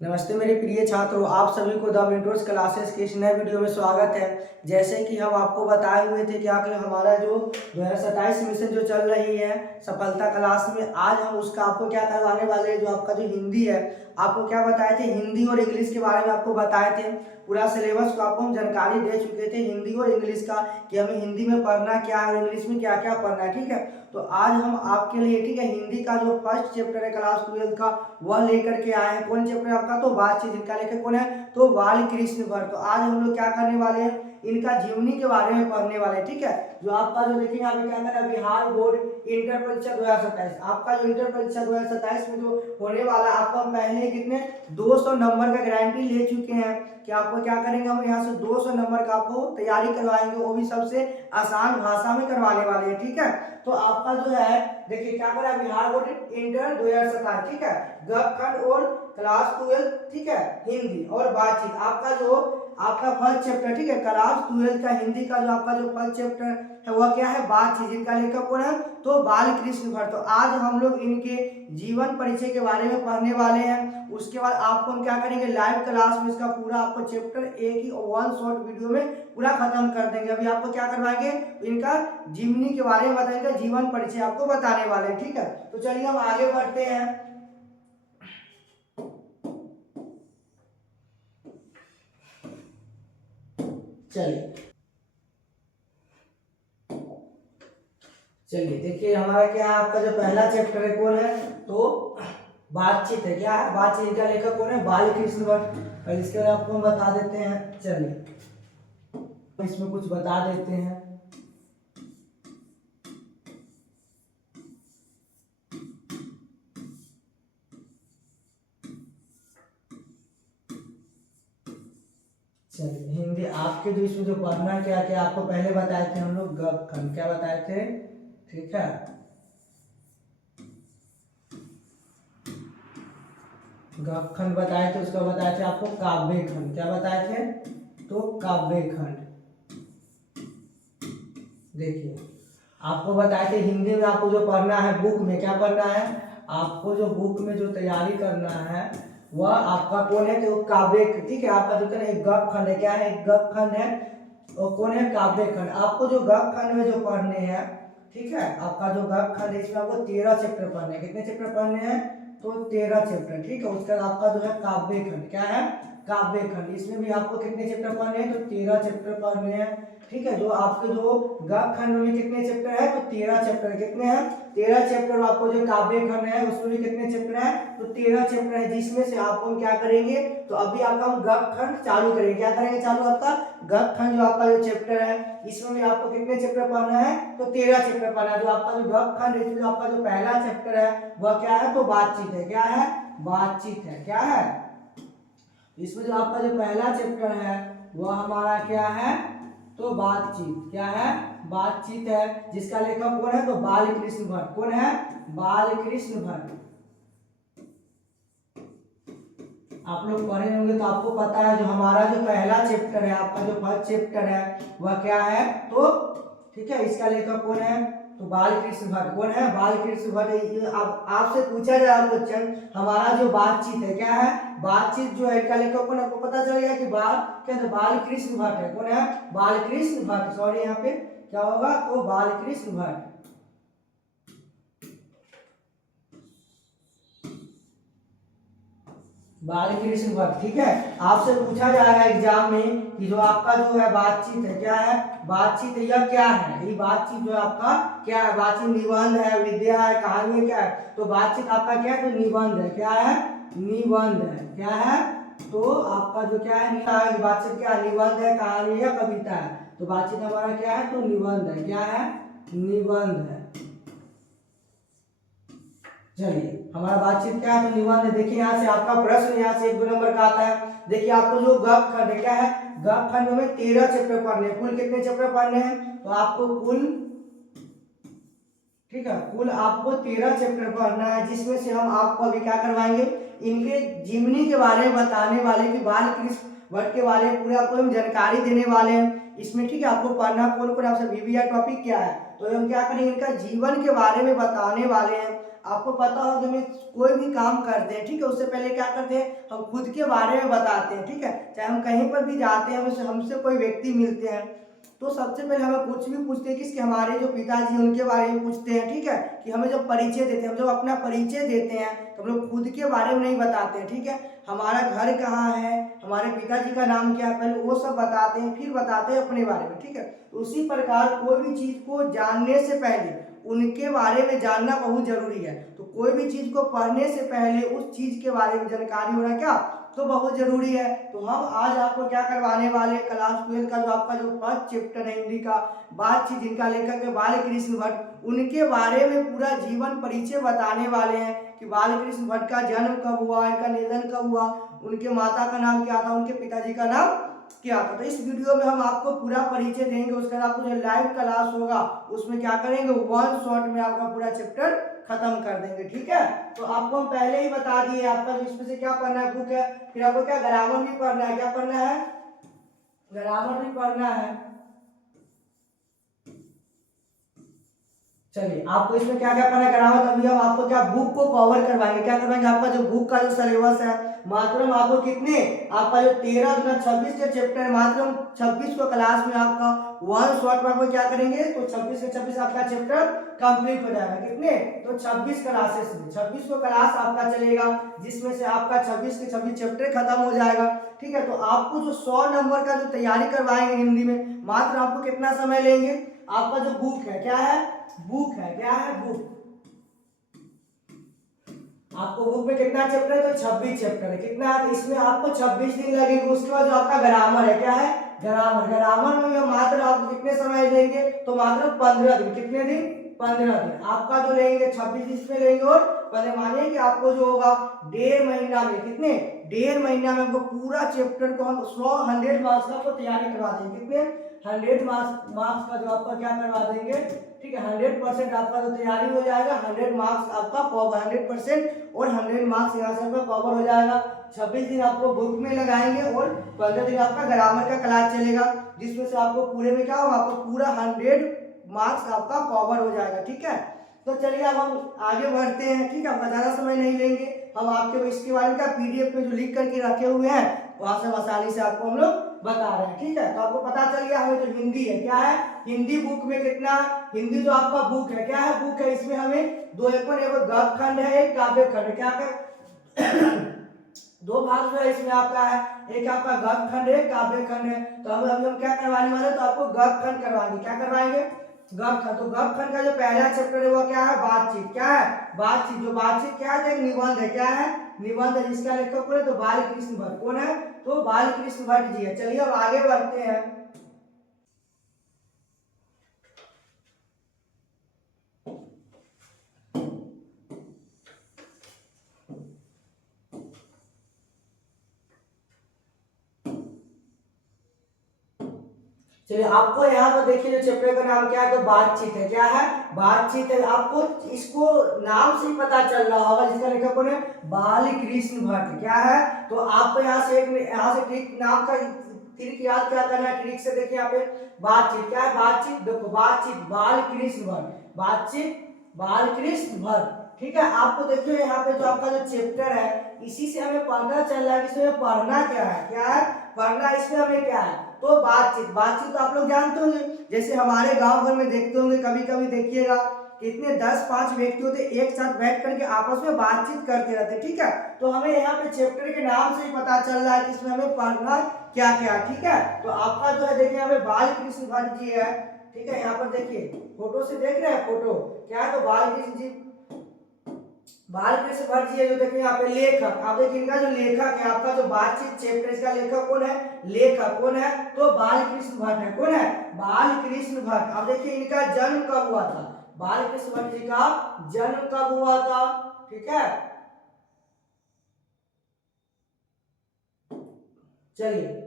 नमस्ते मेरे प्रिय छात्रों, आप सभी को द मेंटोर्स क्लासेस के इस नए वीडियो में स्वागत है। जैसे कि हम आपको बताए हुए थे क्या कि हमारा जो 2027 मिशन जो चल रही है सफलता क्लास में, आज हम उसका आपको क्या करवाने वाले हैं। जो आपका जो हिंदी है, आपको क्या बताए थे, हिंदी और इंग्लिश के बारे में आपको बताए थे। पूरा सिलेबस को आपको हम जानकारी दे चुके थे हिंदी और इंग्लिश का, कि हमें हिंदी में पढ़ना क्या है और इंग्लिश में क्या क्या पढ़ना है। ठीक है, तो आज हम आपके लिए, ठीक है, हिंदी का जो फर्स्ट चैप्टर है क्लास 12 का, वह लेकर के आए हैं। कौन चैप्टर आपका, तो बातचीत। इनका लेखक कौन है, तो बाल कृष्ण भट्ट। तो आज हम लोग क्या करने वाले हैं, इनका जीवनी के बारे में पढ़ने वाले हैं। ठीक है, जो आपका जो देखेंगे यहाँ पे क्या करना है, बिहार बोर्ड इंटर परीक्षा 2027, आपका जो इंटर परीक्षा 2027 में जो होने वाला है, आपको हम पहले कितने 200 नंबर का गारंटी ले चुके हैं कि आपको क्या करेंगे, हम यहाँ से 200 नंबर का आपको तैयारी करवाएंगे, वो भी सबसे आसान भाषा में करवाने वाले हैं। ठीक है, तो आपका जो है देखिए क्या करा, बिहार बोर्ड इंटर 2027, ठीक है, गखंड और क्लास 12, ठीक है, हिंदी और बातचीत। आपका जो आपका फर्स्ट चैप्टर, ठीक है, क्लास 12 का हिंदी का जो आपका जो फर्स्ट चैप्टर है वह क्या है, बातचीत। इनका लेखक कौन है, तो बाल कृष्ण भट्ट। तो आज हम लोग इनके जीवन परिचय के बारे में पढ़ने वाले हैं। उसके बाद आपको हम क्या करेंगे, लाइव क्लास में इसका पूरा आपको चैप्टर एक ही वन शॉर्ट वीडियो में पूरा खत्म कर देंगे। अभी आपको क्या करवाएंगे, इनका जीवनी के बारे में बताएंगे, जीवन परिचय आपको बताने वाले हैं। ठीक है, तो चलिए हम आगे बढ़ते हैं। चलिए चलिए देखिए हमारा क्या है, आपका जो पहला चैप्टर है कौन है, तो बातचीत है। क्या है, बातचीत का लेखक कौन है, बाल कृष्ण भट्ट। और इसके बारे में आपको हम बता देते हैं। चलिए इसमें कुछ बता देते हैं। चलिए हिंदी आपके जो इसमें जो पढ़ना क्या क्या आपको पहले बताए थे हम लोग, गखंड क्या बताए थे, ठीक है, गखंड बताए थे। उसका बताए थे आपको काव्य खंड। क्या बताए थे, तो काव्य खंड। देखिए आपको बताए थे हिंदी में आपको जो पढ़ना है, बुक में क्या पढ़ना है, आपको जो बुक में जो तैयारी करना है वह आपका कौन है, तो काव्य। ठीक है, आपका जो है गख खंड है। क्या है, गख खंड है। और कौन है, काव्य खंड। आपको जो गख खंड में जो पढ़ने हैं, ठीक है, आपका जो गख खंड है इसमें आपको 13 चैप्टर पढ़ने हैं। कितने चैप्टर पढ़ने हैं, तो 13 चैप्टर। ठीक है, उसके बाद आपका जो है काव्य खंड। क्या है, काव्य खंड। इसमें भी आपको कितने चैप्टर पढ़ने हैं, तो 13 चैप्टर पढ़ने हैं। ठीक है, जो आपके जो गख खंड में कितने चैप्टर है, तो 13 चैप्टर। कितने हैं, 13 चैप्टर। आपको जो काव्य खंड है उसमें भी कितने चैप्टर है, तो 13 चैप्टर है, जिसमें से आपको हम क्या करेंगे, तो अभी आपका हम गख खंड चालू करेंगे। क्या करेंगे चालू, आपका गख खंड जो आपका जो चैप्टर है इसमें भी आपको कितने चैप्टर पढ़ना है, तो 13 चैप्टर पढ़ना है। जो आपका जो गख खंड है, जो आपका जो पहला चैप्टर है वह क्या है, तो बातचीत है। क्या है, बातचीत है। क्या है, इसमें जो आपका जो पहला चैप्टर है वह हमारा क्या है, तो बातचीत। क्या है, बातचीत है, जिसका लेखक कौन है, तो बाल कृष्ण भट्ट। कौन है, बाल कृष्ण भट्ट। आप लोग पढ़े होंगे तो आपको पता है, जो हमारा जो पहला चैप्टर है, आपका जो फर्स्ट चैप्टर है वह क्या है, तो ठीक है, इसका लेखक कौन है, तो बाल कृष्ण भट्ट। कौन है, बाल कृष्ण भट्ट। अब आपसे पूछा जाए क्वेश्चन, हमारा जो बातचीत है, क्या है, बातचीत जो है, इसका लेखक कौन है, आपको पता चलेगा कि बाल कृष्ण भट्ट है। कौन है, बाल कृष्ण भट्ट। सॉरी, यहाँ पे क्या होगा, तो बाल कृष्ण भट्ट। बाल कृष्ण भट्ट। ठीक है, आपसे पूछा जाएगा एग्जाम में कि जो आपका जो है बातचीत है, क्या है, बातचीत है, यह क्या है, ये बातचीत जो है आपका क्या है, बातचीत निबंध है, विद्या है, कहानी है, क्या है, तो बातचीत आपका क्या है, तो निबंध है। क्या है, निबंध है। क्या है, तो आपका जो क्या है, बातचीत क्या है, निबंध है, कहानी है, कविता है। तो बातचीत हमारा क्या है, तो निबंध है। क्या है, निबंध है। चलिए हमारा बातचीत क्या है, तो निबंध है। देखिए यहाँ से आपका प्रश्न, यहाँ से 1-2 नंबर का आता है। देखिए आपको जो गख खंड है, क्या है, गख खंड में 13 चैप्टर पढ़ने हैं। कुल कितने चैप्टर पढ़ने हैं, तो आपको कुल, ठीक है, कुल आपको 13 चैप्टर पढ़ना है, जिसमें से हम आपको अभी क्या करवाएंगे, इनके जीवनी के बारे में बताने वाले, कि बाल कृष्ण भट्ट के बारे में पूरे आपको हम जानकारी देने वाले हैं इसमें। ठीक है, आपको पढ़ना कौन कौन, आपसे वीवीआई टॉपिक क्या है, तो हम क्या करेंगे, इनका जीवन के बारे में बताने वाले हैं आपको पता हो कि हम कोई भी काम करते हैं, ठीक है, उससे पहले क्या करते हैं, हम खुद के बारे में बताते हैं, ठीक है। चाहे हम कहीं पर भी जाते हैं, हमसे कोई व्यक्ति मिलते हैं तो सबसे पहले हमें कुछ भी पूछते हैं किसके, हमारे जो पिताजी उनके बारे में पूछते हैं, ठीक है। कि हमें जब परिचय देते हैं, हम जब अपना परिचय देते हैं तो हम लोग खुद के बारे में नहीं बताते हैं, ठीक है। हमारा घर कहाँ है, हमारे पिताजी का नाम क्या है, पहले वो सब बताते हैं, फिर बताते हैं अपने बारे में, ठीक है। तो उसी प्रकार कोई भी चीज को जानने से पहले उनके बारे में जानना बहुत जरूरी है। तो कोई भी चीज को पढ़ने से पहले उस चीज के बारे में जानकारी होना क्या तो बहुत जरूरी है। तो हम आज आपको क्या करवाने वाले, क्लास 12 का जो आपका जो फर्स्ट चैप्टर है हिंदी का बातचीत, जिनका लेखक है बालकृष्ण भट्ट, उनके बारे में पूरा जीवन परिचय बताने वाले हैं कि बालकृष्ण भट्ट का जन्म कब हुआ, इनका निधन कब हुआ, उनके माता का नाम क्या था, उनके पिताजी का नाम क्या था। तो इस वीडियो में हम आपको पूरा परिचय देंगे। उसके बाद आपको जो लाइव क्लास होगा उसमें क्या करेंगे, वन शॉट में आपका पूरा चैप्टर खत्म कर देंगे, ठीक है। तो आपको हम पहले ही बता दिए आपका इसमें से क्या पढ़ना है, बुक है, फिर आपको क्या ग्रामर भी पढ़ना है, क्या पढ़ना है, ग्रामर भी पढ़ना है। चलिए आपको इसमें क्या क्या करना कराना, तभी हम आपको क्या बुक को कवर करवाएंगे, क्या करवाएंगे, आपका जो बुक का जो सिलेबस है मात्र हम आपको कितने, आपका जो 13 गुना 26 के चैप्टर है, मात्र हम 26 को क्लास में आपका वन शॉट में आपको क्या करेंगे, तो 26 के 26 आपका चैप्टर कंप्लीट हो जाएगा। कितने, तो 26 क्लासेस में 26 को क्लास आपका चलेगा, जिसमें से आपका 26 के 26 चैप्टर खत्म हो जाएगा, ठीक है। तो आपको जो 100 नंबर का जो तैयारी करवाएंगे हिंदी में, मात्र आपको कितना समय लेंगे, आपका जो बुक है क्या है, बुक है, क्या है, बुक, आपको बुक में कितना चैप्टर है, तो 26 चैप्टर है, कितना है, तो इसमें आपको 26 दिन लगेंगे। उसके बाद जो आपका ग्रामर है, क्या है, ग्रामर, ग्रामर में भी मात्र आपको कितने समय देंगे, तो मात्र 15 दिन, कितने दिन, 15 दिन आपका जो लेंगे, 26 इसमें लेंगे और 15, मानिए कि आपको जो होगा 1.5 महीना में, कितने, 1.5 महीना में आपको पूरा चैप्टर को हम 100 मार्क्स का आपको तैयारी करवा देंगे, कितने, 100 मार्क्स का जो आपका क्या करवा देंगे, ठीक है। 100% आपका तो तैयारी हो जाएगा, 100 मार्क्स आपका 100% और 100 मार्क्स यहाँ से आपका कवर हो जाएगा। 26 दिन आपको बुक में लगाएंगे और 15 दिन आपका ग्रामर का क्लास चलेगा, जिसमें से आपको पूरे में क्या होगा, आपको पूरा 100 मार्क्स आपका कवर हो जाएगा, ठीक है। तो चलिए अब हम आगे बढ़ते हैं, ठीक है, आपका ज्यादा समय नहीं लेंगे, हम आपके इसके बारे में PDF में जो लिख करके रखे हुए हैं वहां से आसानी से आपको हम लोग बता रहे हैं, ठीक है। तो आपको पता चल गया हमें जो हिंदी है, क्या है, हिंदी बुक में कितना, हिंदी जो आपका बुक है, क्या है, बुक है, इसमें हमें दो एक गद्य खंड है, एक काव्य खंड, क्या कर दो भाग जो है इसमें आपका है, एक आपका गद्य खंड है, काव्य खंड है। तो हम अभी हम क्या करवाने वाले, तो आपको गद्य खंड करवाएंगे, क्या करवाएंगे, गद्य खंड। तो गद्य खंड का जो पहला चैप्टर है वो क्या है, बातचीत, क्या है, बातचीत, जो बातचीत क्या है, एक निबंध है, क्या है, निबंध है, जिसका लेखक कौन है, तो बालकृष्ण भट्ट, कौन है, तो बालकृष्ण भट्ट जी है। चलिए अब आगे बढ़ते हैं। चलिए आपको यहाँ पर देखिए जो चैप्टर का नाम क्या है, तो बातचीत है, क्या है, बातचीत है। आपको इसको नाम से ही पता चल रहा होगा, जिसका लेखक कौन है, बालकृष्ण भट्ट, क्या है। तो आपको यहाँ से ट्रिक नाम का ट्रिक याद क्या करना है, ट्रिक से देखिए यहाँ पे बातचीत, क्या है, बातचीत, देखो बातचीत बालकृष्ण भट्ट, बातचीत बालकृष्ण भट्ट, ठीक है। आपको देखिए यहाँ पे जो आपका जो चैप्टर है, इसी से हमें पता चल रहा है कि इसमें पढ़ना क्या है, क्या है, पढ़ना इसमें हमें क्या है, तो बातचीत, बातचीत तो आप लोग जानते होंगे, जैसे हमारे गांव घर में देखते होंगे, कभी कभी देखिएगा कितने 10-5 व्यक्ति होते एक साथ बैठ करके आपस में बातचीत करते रहते, ठीक है। तो हमें यहाँ पे चैप्टर के नाम से ही पता चल रहा है कि इसमें हमें पढ़ना क्या क्या, ठीक है। तो आपका जो है देखिए हमें बालकृष्ण भट्ट जी है, ठीक है। यहाँ पर देखिए फोटो से देख रहे हैं, फोटो क्या है, तो बालकृष्ण जी, बालकृष्ण भट्ट जी है, जो देखिए यहाँ पे लेखक, आप देखिए इनका जो लेखक है, आपका जो बातचीत चैप्टर, इसका लेखक कौन है, लेखक कौन है, तो बालकृष्ण भट्ट है, कौन है, बालकृष्ण भट्ट। अब देखिए इनका जन्म कब हुआ था, बालकृष्ण भट्ट जी का जन्म कब हुआ था, ठीक है। चलिए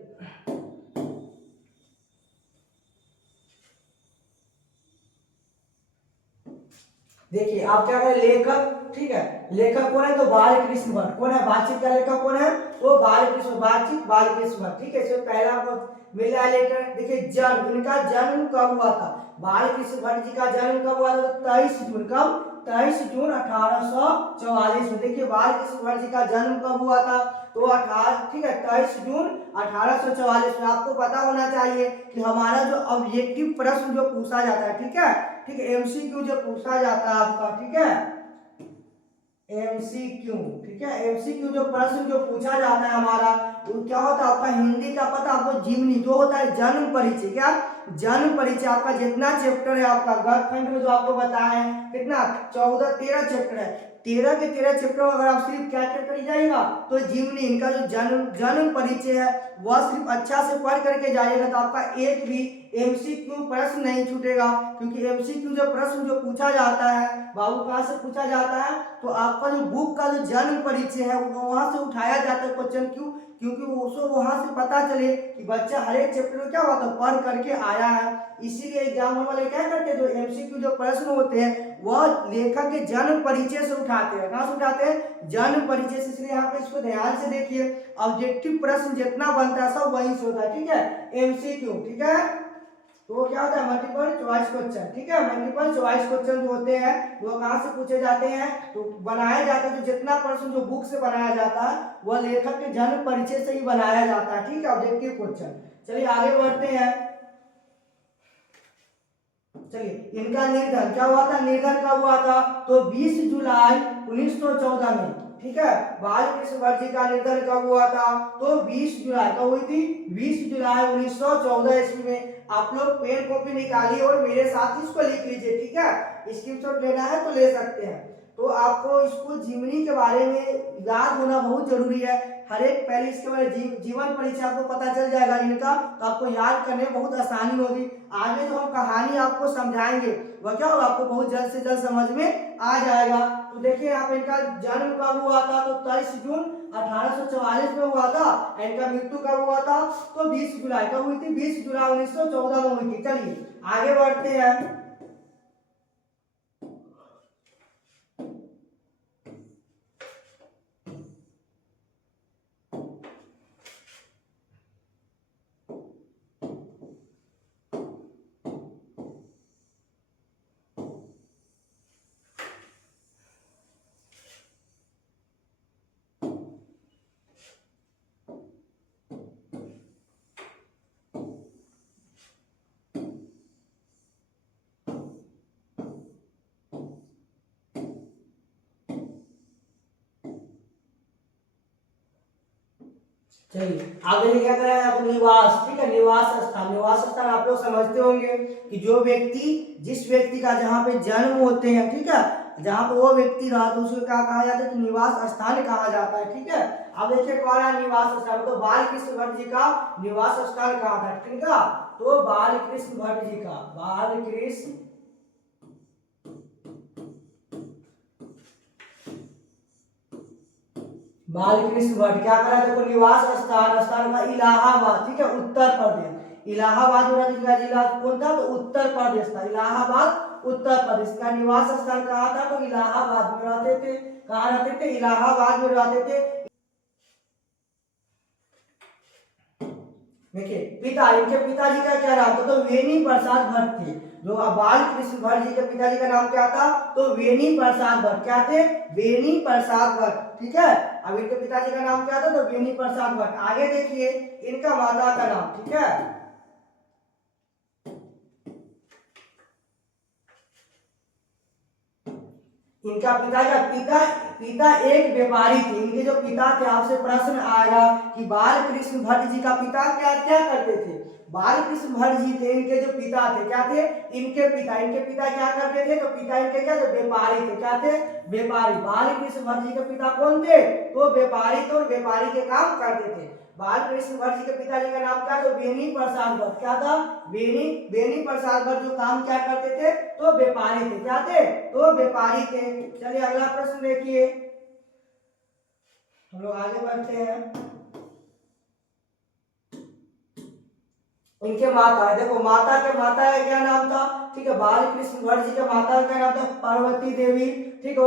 देखिए आप क्या करें, लेखक, ठीक है, लेखक कौन है, तो बालकृष्ण भट्ट, कौन है, बातचीत का लेखक कौन है, तो बालकृष्ण, बातचीत बालकृष्ण भट्ट, ठीक है। इसमें पहला आपको मिल रहा है लेटर, देखिए जन्म, इनका जन्म कब हुआ था, बालकृष्ण भट्ट जी का जन्म कब हुआ था, 23 जून, कब, 23 जून 1844 में। देखिए बाल कृष्ण भट्ट जी का जन्म कब हुआ था, तो 23 जून 1844 में। आपको पता होना चाहिए कि हमारा जो ऑब्जेक्टिव प्रश्न जो पूछा जाता है, ठीक है, ठीक है, एमसीक्यू जो पूछा जाता है आपका, ठीक है, एमसीक्यू, ठीक है, एमसीक्यू जो प्रश्न जो पूछा जाता है हमारा, वो क्या होता है आपका हिंदी का पता आपको, जीवनी जो होता है जन्म परिचय, क्या जन्म परिचय। आपका जितना चैप्टर है आपका गणखंड में जो आपको बताया है कितना 13 चैप्टर है, 13 के 13 चैप्टर अगर आप सिर्फ क्या कर जाएगा तो जीवनी, इनका जो जन्म परिचय है वह सिर्फ अच्छा से पढ़ करके जाइएगा तो आपका एक भी एमसीक्यू प्रश्न नहीं छूटेगा। क्योंकि एमसीक्यू जो प्रश्न जो पूछा जाता है बाबू कहाँ से पूछा जाता है, तो आपका जो बुक का जो जन्म परिचय है वहां से उठाया जाता है क्वेश्चन। क्यों, क्योंकि उसको वहां से पता चले कि बच्चा हर एक चैप्टर में क्या हुआ था पढ़ करके आया है। इसीलिए एग्जाम वाले क्या करते हैं, जो एमसीक्यू जो प्रश्न होते हैं वह लेखक के जन्म परिचय से उठाते हैं। कहाँ से उठाते हैं, जन्म परिचय से। इसलिए यहाँ पे इसको ध्यान से देखिए, ऑब्जेक्टिव प्रश्न जितना बनता है सब वहीं से होता है, ठीक है, एमसीक्यू, ठीक है। तो वो क्या होता है मल्टीपल चॉइस क्वेश्चन, ठीक है, मल्टीपल चॉइस क्वेश्चन जो होते हैं वो कहाँ से पूछे जाते हैं, तो बनाया जाता है, तो जितना प्रश्न जो बुक से बनाया जाता है वह लेखक के जन्म परिचय से ही बनाया जाता है, ठीक है, ऑब्जेक्टिव क्वेश्चन। चलिए आगे बढ़ते हैं। चलिए इनका निर्धन क्या हुआ था, निर्धन कब हुआ था, तो 20 जुलाई 1914 में, ठीक है। बाल कृष्ण भट्ट जी का निर्धन कब हुआ था, तो 20 जुलाई कब हुई थी, 20 जुलाई 1914 ईस्वी में। आप लोग पेन कॉपी निकालिए और मेरे साथ इसको लिख लीजिए, ठीक है, स्क्रीनशॉट लेना है तो ले सकते हैं। तो आपको इसको जीवनी के बारे में याद होना बहुत जरूरी है। हर एक पहले इसके बारे जीवन परिचय आपको पता चल जाएगा इनका, तो आपको याद करने में बहुत आसानी होगी। आगे जो हम कहानी आपको समझाएंगे वह क्या होगा आपको बहुत जल्द से जल्द समझ में आ जाएगा। तो देखिए यहाँ पे इनका जन्म कब हुआ था, तो 23 जून 1844 में हुआ था। इनका मृत्यु कब हुआ था, तो 20 जुलाई कब हुई थी, 20 जुलाई 1914 में हुई थी। चलिए आगे बढ़ते हैं। चलिए आगे क्या करा है आपको, निवास, ठीक है, निवास स्थान। निवास स्थान आप लोग समझते होंगे कि जो व्यक्ति जिस व्यक्ति का जहाँ पे जन्म होते हैं, ठीक है, जहाँ पे वो व्यक्ति रहा तो उसको क्या कहा जाता है, कि निवास स्थान कहा जाता है, ठीक है। अब देखिए कौन है निवास स्थान, तो बाल कृष्ण भट्ट जी का निवास स्थान कहा था, ठीक है, तो बाल कृष्ण भट्ट जी का, बाल कृष्ण बालकृष्ण भट्ट क्या करा, देखो निवास स्थान, स्थान का इलाहाबाद, ठीक है, उत्तर प्रदेश। इलाहाबाद का जिला कौन था, तो उत्तर प्रदेश था, इलाहाबाद उत्तर प्रदेश का। निवास स्थान कहाँ था, तो इलाहाबाद में रहते थे। कहाँ रहते थे, इलाहाबाद में रहते थे। देखिए पिता, इनके पिताजी का क्या नाम था, तो वेणी प्रसाद भट्ट थे। जो बाल कृष्ण भट्ट जी के पिताजी का नाम क्या था, तो वेणी प्रसाद भट्ट, क्या थे, वेणी प्रसाद भट्ट, ठीक है। अब इनके पिताजी का नाम क्या था, तो वेणी प्रसाद भट्ट। आगे देखिए इनका माता का नाम, ठीक है, इनका पिता का पिता एक व्यापारी थे। इनके जो पिता थे, आपसे प्रश्न आएगा कि बाल कृष्ण भट्ट जी का पिता क्या क्या करते थे। बाल कृष्ण भट्ट जी थे, इनके जो पिता थे क्या थे, इनके पिता क्या करते थे, तो पिता इनके क्या थे, व्यापारी थे। क्या थे, व्यापारी। बाल कृष्ण भट्ट जी के पिता कौन थे, तो व्यापारी थे और व्यापारी के काम करते थे। बाल कृष्ण भट्ट जी के पिताजी का नाम क्या, तो वेणी प्रसाद भट्ट। क्या था, वेणी प्रसाद भट्ट। जो काम क्या करते थे, तो व्यापारी थे। क्या थे, तो व्यापारी थे। चलिए अगला प्रश्न देखिए, हम लोग आगे बढ़ते हैं। इनके माता है, देखो माता का क्या नाम था, ठीक है, बाल कृष्ण भट्ट जी का माता का नाम था पार्वती देवी, ठीक है,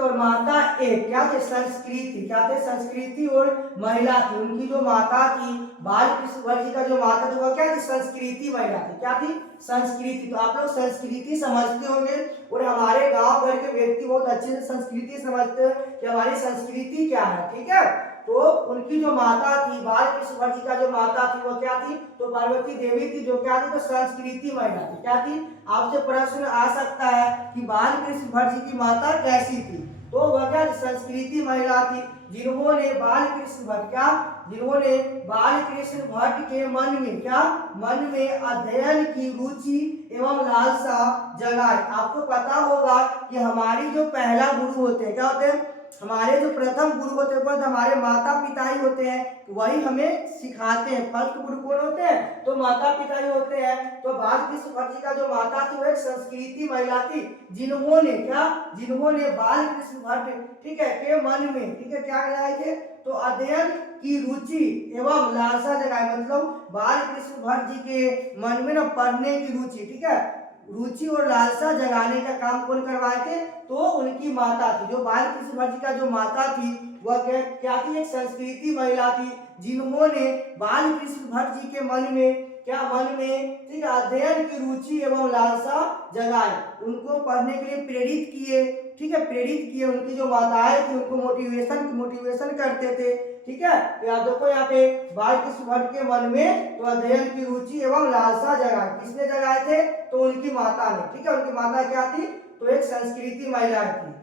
और माता एक क्या थे, संस्कृति, क्या थे, संस्कृति और महिला थी। उनकी जो माता थी बाल कृष्ण भट्ट जी का जो माता थी वो क्या थी, संस्कृति महिला थी, क्या थी, संस्कृति। तो आप लोग संस्कृति समझते होंगे और हमारे गांव भर के व्यक्ति बहुत अच्छे से संस्कृति समझते हैं कि हमारी संस्कृति क्या है, ठीक है। तो उनकी जो माता थी बाल कृष्ण भट्ट जी का जो माता थी वो क्या थी, तो पार्वती देवी थी, जो क्या थी, तो संस्कृति महिला थी, क्या थी। आपसे प्रश्न आ सकता है कि बाल कृष्ण भट्ट जी की माता कैसी थी, तो वह क्या थी, संस्कृति महिला थी, जिन्होंने बाल कृष्ण भट्ट क्या, जिन्होंने बाल कृष्ण भट्ट के मन में क्या, मन में अध्ययन की रुचि एवं लालसा जगाई। आपको पता होगा कि हमारी जो पहला गुरु होते हैं, क्या होते हैं, हमारे जो प्रथम गुरु होते हैं हमारे माता पिता ही होते हैं, वही हमें सिखाते हैं। फर्स्ट गुरु कौन होते हैं, तो माता पिता ही होते हैं। तो बाल कृष्ण भट्ट जी का जो माता थी वो एक संस्कृति महिला थी, जिन्होंने क्या, जिन्होंने बाल कृष्ण भट्ट, ठीक है, के मन में, ठीक है, क्या लगाए थे, तो अध्ययन की रुचि एवं लालसा जगाए। मतलब बाल कृष्ण भट्ट जी के मन में ना पढ़ने की रुचि, ठीक है, रुचि और लालसा जगाने का काम कौन करवाए थे, तो उनकी माता थी। जो बाल कृष्ण भट्ट जी का जो माता थी वह क्या थी, एक संस्कृति महिला थी, जिन्होंने बाल कृष्ण भट्ट जी के मन में क्या, मन में, ठीक है, अध्ययन की रुचि एवं लालसा जगाई, उनको पढ़ने के लिए प्रेरित किए, ठीक है, प्रेरित किए। उनकी जो माताएं थी उनको मोटिवेशन करते थे, ठीक है। तो याद रखो यहाँ पे बाल कृष्ण भट्ट के मन में तो अध्ययन की रुचि एवं लालसा जगाई, किसने जगाए थे, तो उनकी माता ने, ठीक है। उनकी माता क्या थी, तो एक संस्कृति महिला थी।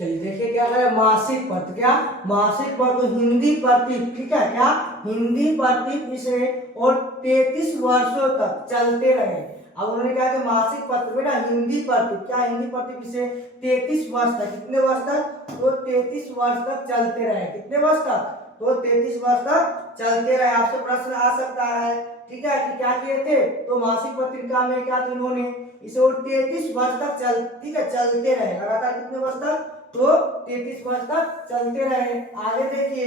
चलिए देखिए क्या करें, मासिक पत्र, क्या मासिक पत्र, हिंदी प्रतीक, ठीक है, क्या हिंदी प्रतीक विषय और 33 वर्षों तक चलते रहे। अब उन्होंने कहा कि मासिक पत्र में ना हिंदी प्रतीक, क्या हिंदी प्रतीक विषय 33 वर्ष तक, कितने वर्ष तक, तो 33 वर्ष तक चलते रहे, कितने वर्ष तक, तो 33 वर्ष तक चलते रहे। आपसे प्रश्न आ सकता है, ठीक है, कि क्या किए थे, तो मासिक पत्रिका में क्या था, उन्होंने इसे और 33 वर्ष तक चल, ठीक है, चलते रहे लगातार, कितने वर्ष तक, तो 33 वर्ष तक चलते रहे। आगे देखिए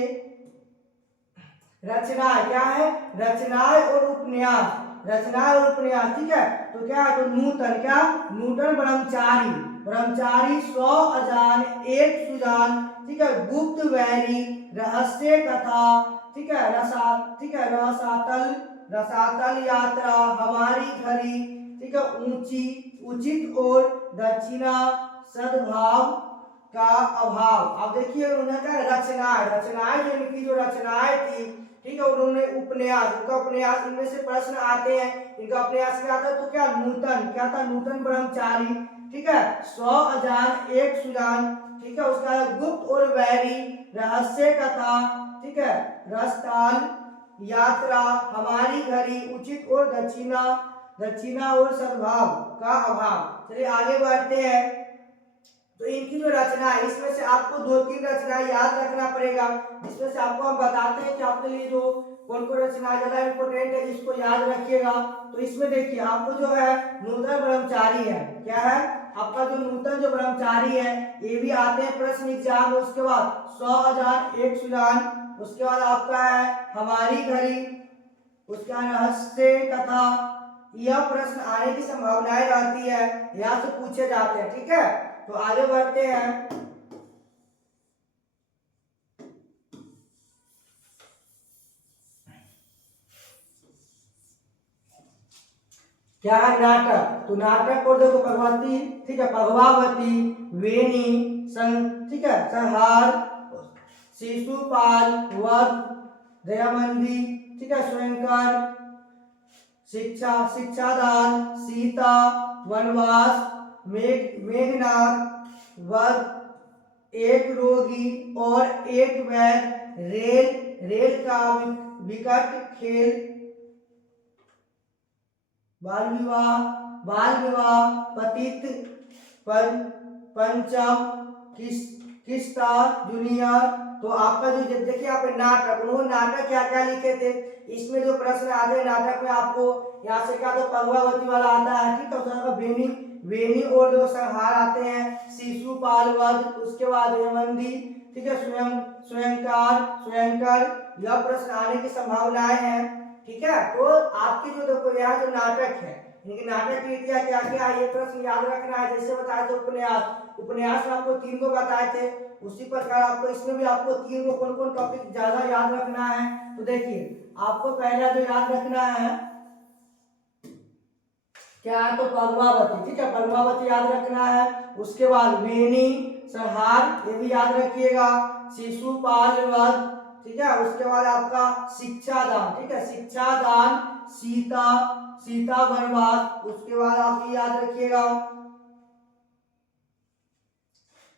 रचनाएं, क्या है, रचनाएं और उपन्यास, रचनाएं और उपन्यास, ठीक है। तो क्या है, तो नूतन, क्या नूतन ब्रह्मचारी, ब्रह्मचारी, 100 अजान, एक सुजान, ठीक है, गुप्त वैरी, रहस्य कथा, ठीक है, ठीक है, रसातल, रसातल यात्रा, हमारी घड़ी, ठीक है, ऊंची, उचित और दक्षिणा, सद्भाव का अभाव। अब देखिए उन्होंने कहा रचनाएं, रचनाएं जो इनकी जो रचनाएं थी, ठीक है, उन्होंने उपन्यास, उनका उपन्यास, इनमें से प्रश्न आते हैं, इनका उपन्यास क्या था, तो क्या नूतन, क्या था, नूतन ब्रह्मचारी, ठीक है, 100 अजान, एक सुजान, ठीक है, उसका गुप्त और वैरी, रहस्य कथा, ठीक है, रसताल यात्रा, हमारी घड़ी, उचित और दक्षिणा, दक्षिणा और सद्भाव का अभाव। चलिए आगे बढ़ते हैं। तो इनकी जो रचना है इसमें से आपको 2-3 रचनाएं याद रखना पड़ेगा, जिसमें से आपको हम बताते हैं कि आपके लिए जो कौन कौन रचना ज्यादा इंपॉर्टेंट है जिसको याद रखिएगा। तो इसमें देखिए आपको जो है नूतन ब्रह्मचारी है, क्या है आपका जो नूतन जो ब्रह्मचारी है, ये भी आते हैं प्रश्न एग्जाम। उसके बाद 100 अजान, एक सुजान, उसके बाद आपका है हमारी घड़ी, उसका रहस्य कथा, यह प्रश्न आने की संभावनाएं रहती है, यहाँ से पूछे जाते हैं, ठीक है। तो आगे बढ़ते हैं। क्या है नाटक, तो नाटक को देखो भगवती, ठीक है, भगवावती, वेणी, ठीक है, संहार, शिशुपाल, वध, दयामंदी, ठीक है, स्वयंकर, शिक्षा, शिक्षादान, सीता, वनवास, मेघनाथ, वध, एक रोगी और एक वैद्य, रेल, रेल का विकट खेल, बाल विवाह पतित पंचम किस्ता जूनियर। तो आपका जो देखिए आप नाटक, उन्होंने नाटक क्या क्या लिखे थे, इसमें जो प्रश्न आते हैं नाटक में आपको यहाँ से क्या तो पद्मावती वाला आता है, ठीक है, उसका वेणी वेणी और जो संहार आते हैं, शिशुपाल वध, उसके बाद हेमंदी, ठीक है, स्वयंकर, यह प्रश्न आने की संभावनाएं हैं, ठीक है। तो आपकी जो देखो यहाँ जो नाटक है, इनके नाटक की रीतियां क्या क्या है, ये प्रश्न याद रखना है। जैसे बताए थे उपन्यास में आपको 3 को बताए थे, उसी प्रकार आपको इसमें भी आपको 3 को कौन कौन टॉपिक ज्यादा याद रखना है। तो देखिए आपको पहला जो याद रखना है क्या है, तो पद्मावती, ठीक है, पद्मावती याद रखना है। उसके बाद वेणी संहार, ये भी याद रखिएगा। शिशुपाल वध, ठीक है। उसके बाद आपका शिक्षादान, ठीक है, शिक्षादान, सीता वनवास। उसके बाद आप ये याद रखिएगा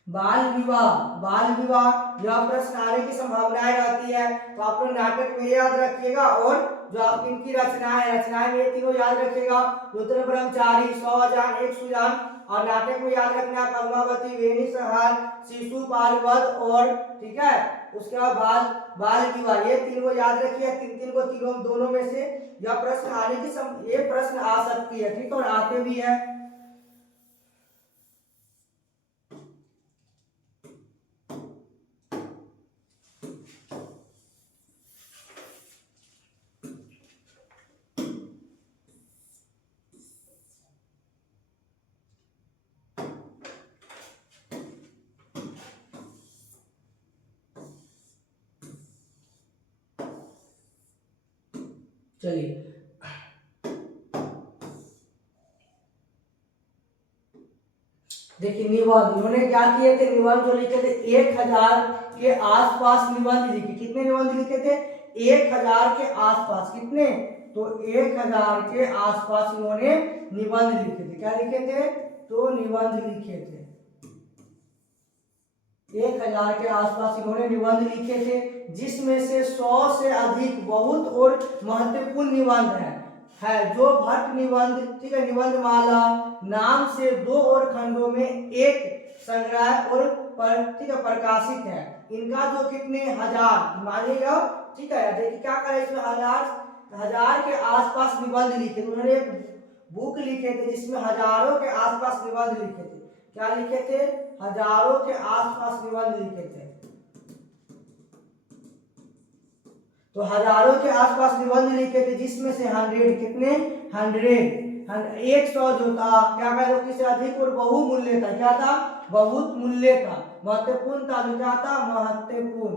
बाल विवाह यह प्रश्न आने की संभावनाएं रहती है। तो आप लोग नाटक में याद रखिएगा, और जो आप इनकी रचनाएं में ये तीनों याद रखिएगा, रुद्र ब्रह्मचारी, 100 एक सुजान। और नाटक में याद रखना है पद्मावती, वेणी संहार, शिशुपाल वध, और ठीक है उसके बाद बाल विवाह, ये तीनों याद रखिए। तीन को तीनों दोनों में से यह प्रश्न आने की ये प्रश्न आ सकती है, ठीक है, और आते भी है। चलिए देखिए निबंध, इन्होंने क्या किए थे, निबंध जो लिखे थे 1000 के आसपास निबंध लिखे। कितने निबंध लिखे थे, 1000 के आसपास। कितने, तो 1000 के आसपास इन्होंने निबंध लिखे थे। क्या लिखे थे, तो निबंध लिखे थे। 1000 के आसपास इन्होंने निबंध लिखे थे, जिसमें से 100 से अधिक बहुत और महत्वपूर्ण निबंध है जो भट्ट निबंध, ठीक है, निबंध माला नाम से 2 और खंडों में एक संग्रह और ठीक है प्रकाशित है। इनका जो कितने 1000 मानिएगा, ठीक है। देखिए क्या करें, इसमें 1000 के आसपास निबंध लिखे थे। उन्होंने एक बुक लिखे थे जिसमें हजारों के आसपास निबंध लिखे थे। क्या लिखे थे, हजारों के आसपास निबंध लिखे थे। तो हजारों के आसपास निबंध लिखे थे, जिसमें से 100 कितने 100 जो था क्या कहते, किससे अधिक और बहुमूल्य था। क्या था, बहुत मूल्य था, महत्वपूर्ण था। जो क्या था, महत्वपूर्ण।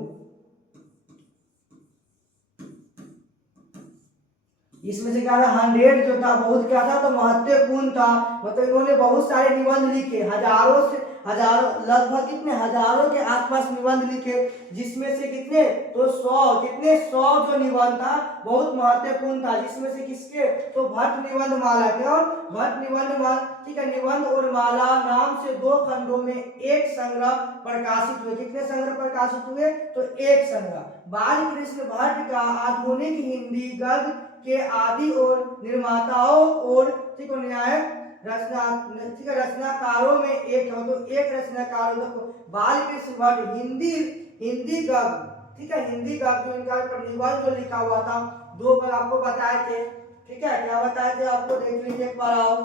इसमें से क्या था, 100 जो था बहुत क्या था, तो महत्वपूर्ण था। मतलब इन्होंने बहुत सारे निबंध लिखे, हजारों लगभग कितने हजारों के आसपास निबंध लिखे, जिसमें से कितने, तो 100 जो निबंध था बहुत महत्वपूर्ण था। जिसमें से किसके, तो भट्ट निबंध माला, क्या भट्ट निबंध माला, ठीक है, निबंध और माला नाम से 2 खंडों में एक संग्रह प्रकाशित हुए। कितने संग्रह प्रकाशित हुए, तो एक संग्रह। बाल कृष्ण भट्ट का आधुनिक हिंदी गद्य के आदि और निर्माताओं और ठीक है न्यायिक रचनाकारों में एक हो। तो एक रचनाकार देखो बाल कृष्ण भट्ट हिंदी गद्य, ठीक है, हिंदी गद्य जो इनका निबंध जो लिखा हुआ था 2 बार आपको बताए थे, ठीक है। क्या बताए थे आपको, देख लीजिए एक बार आओ।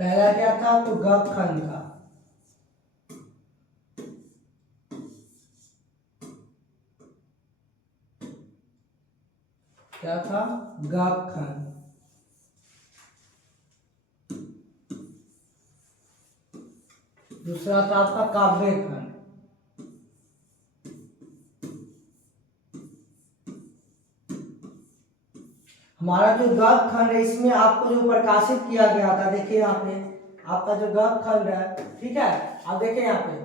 पहला क्या था, तो गपखंड का, क्या था, गपखंड। दूसरा था आपका काव्य खंड। हमारा जो गद्य खंड है इसमें आपको जो प्रकाशित किया गया था, देखिए यहाँ पे आपका जो गद्य खंड है, ठीक है, अब देखिए यहाँ पे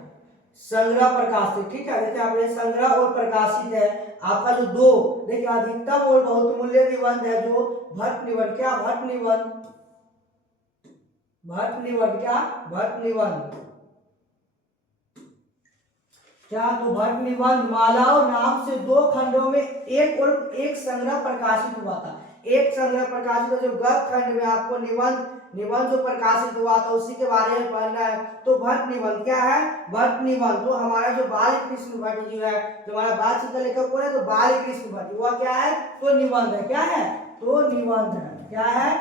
संग्रह प्रकाशित, ठीक है। देखिए यहाँ पे संग्रह और प्रकाशित है आपका जो दो, देखिए अधिकतम और बहुमूल्य निबंध है जो भट्ट निबंध, क्या भट्ट निबंध, भट्ट निबंध, क्या भट्ट निबंध, क्या तो भट्ट निबंध मालाओं नाम से 2 खंडों में एक संग्रह प्रकाशित हुआ था। एक संग्रह प्रकाशित हुआ जो गद्य खंड में आपको निबंध जो प्रकाशित हुआ था उसी के बारे में पढ़ना है। तो भट्ट निबंध क्या है, भट्ट निबंध। तो हमारा जो बाल कृष्ण भट्ट जी है, जो हमारा बाल चित्र लेखक कौन है, तो बाल कृष्ण भट्ट, वह क्या है, तो निबंध है, क्या है, तो निबंध है, क्या है,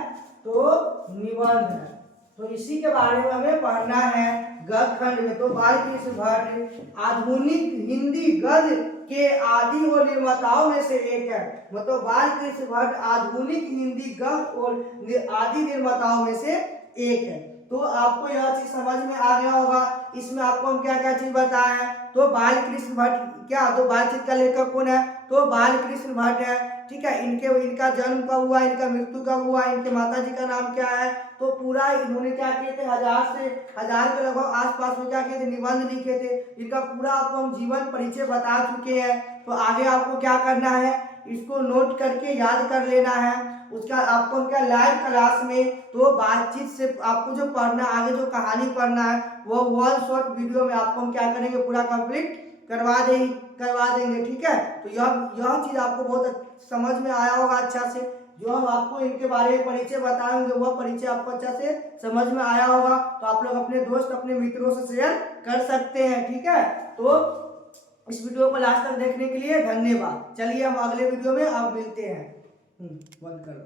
तो निबंध है। तो इसी के बारे में हमें पढ़ना है गद्य खंड में। तो बाल कृष्ण भट्ट आधुनिक हिंदी गद्य के आदि और निर्माताओं में से एक है। मतलब बाल कृष्ण भट्ट आधुनिक हिंदी गद्य और आदि निर्माताओं में से एक है। तो आपको यह चीज समझ में आ गया होगा। इसमें आपको हम क्या क्या चीज बताया है, तो बाल कृष्ण भट्ट क्या, तो बाल चित्र का लेखक कौन है, तो बाल कृष्ण भट्ट है, ठीक है। इनका जन्म कब हुआ, इनका मृत्यु कब हुआ, इनके माता जी का नाम क्या है, तो पूरा इन्होंने क्या किए थे, 1000 के लगभग आसपास में क्या किए थे, निबंध लिखे थे। इनका पूरा आपको हम जीवन परिचय बता चुके हैं। तो आगे आपको क्या करना है, इसको नोट करके याद कर लेना है। उसका आपको क्या लाइव क्लास में तो बातचीत से आपको जो पढ़ना, आगे जो कहानी पढ़ना है वो 1 शॉर्ट वीडियो में आपको हम क्या करेंगे, पूरा कंप्लीट करवा देंगे, ठीक है। तो यह चीज आपको बहुत समझ में आया होगा अच्छा से। जो हम आपको इनके बारे में परिचय बताएंगे वह परिचय आपको अच्छा से समझ में आया होगा। तो आप लोग अपने दोस्त अपने मित्रों से शेयर कर सकते हैं, ठीक है। तो इस वीडियो को लास्ट तक देखने के लिए धन्यवाद। चलिए हम अगले वीडियो में अब मिलते हैं। बंद करो।